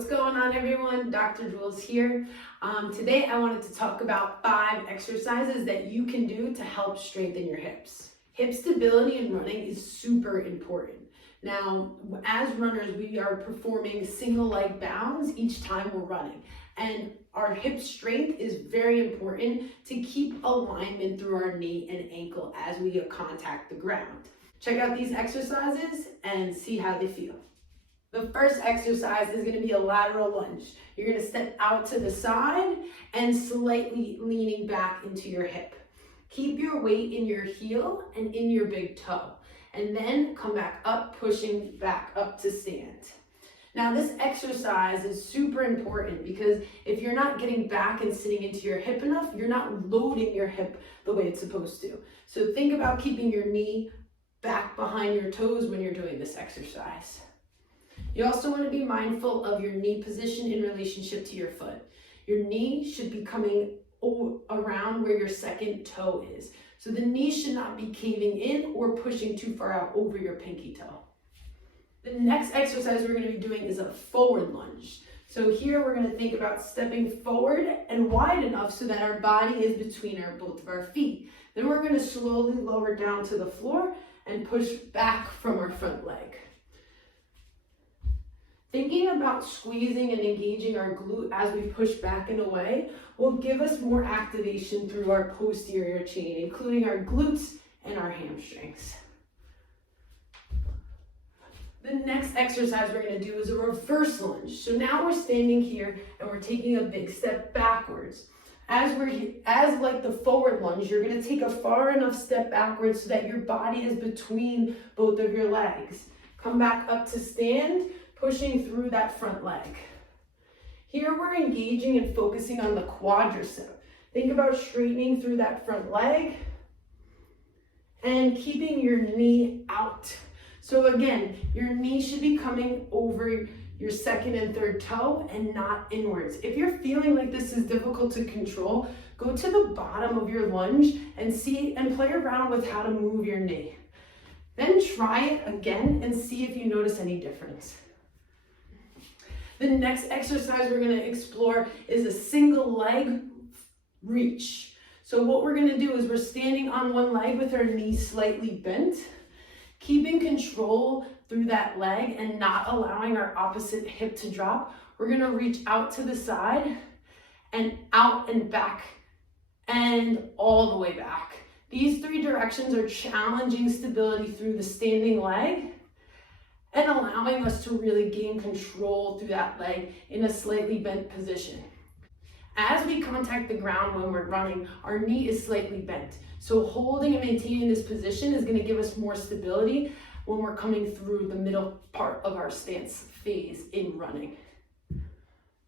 What's going on, everyone? Dr. Jules here. Today I wanted to talk about 5 exercises that you can do to help strengthen your hips. Hip stability in running is super important. Now, as runners, we are performing single leg bounds each time we're running. And our hip strength is very important to keep alignment through our knee and ankle as we contact the ground. Check out these exercises and see how they feel. The first exercise is going to be a lateral lunge. You're going to step out to the side and slightly leaning back into your hip. Keep your weight in your heel and in your big toe. And then come back up, pushing back up to stand. Now this exercise is super important because if you're not getting back and sitting into your hip enough, you're not loading your hip the way it's supposed to. So think about keeping your knee back behind your toes when you're doing this exercise. You also want to be mindful of your knee position in relationship to your foot. Your knee should be coming around where your second toe is. So the knee should not be caving in or pushing too far out over your pinky toe. The next exercise we're going to be doing is a forward lunge. So here we're going to think about stepping forward and wide enough so that our body is between both of our feet. Then we're going to slowly lower down to the floor and push back from our front leg. Thinking about squeezing and engaging our glute as we push back and away will give us more activation through our posterior chain, including our glutes and our hamstrings. The next exercise we're going to do is a reverse lunge. So now we're standing here and we're taking a big step backwards. As like the forward lunge, you're going to take a far enough step backwards so that your body is between both of your legs. Come back up to stand, pushing through that front leg. Here we're engaging and focusing on the quadricep. Think about straightening through that front leg and keeping your knee out. So again, your knee should be coming over your second and third toe and not inwards. If you're feeling like this is difficult to control, go to the bottom of your lunge and play around with how to move your knee. Then try it again and see if you notice any difference. The next exercise we're going to explore is a single leg reach. So what we're going to do is we're standing on one leg with our knees slightly bent, keeping control through that leg and not allowing our opposite hip to drop. We're going to reach out to the side and out and back and all the way back. These 3 directions are challenging stability through the standing leg and allowing us to really gain control through that leg in a slightly bent position. As we contact the ground when we're running, our knee is slightly bent. So holding and maintaining this position is going to give us more stability when we're coming through the middle part of our stance phase in running.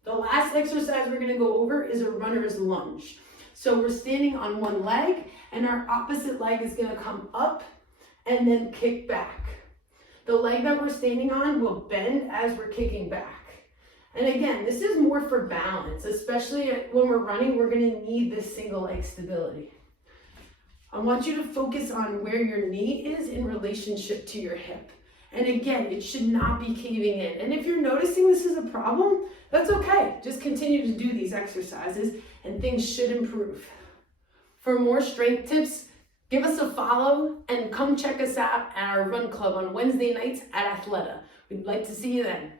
The last exercise we're going to go over is a runner's lunge. So we're standing on one leg and our opposite leg is going to come up and then kick back. The leg that we're standing on will bend as we're kicking back. And again, this is more for balance, especially when we're running, we're going to need this single leg stability. I want you to focus on where your knee is in relationship to your hip. And again, it should not be caving in. And if you're noticing this is a problem, that's okay. Just continue to do these exercises and things should improve. For more strength tips, give us a follow and come check us out at our run club on Wednesday nights at Athleta. We'd like to see you then.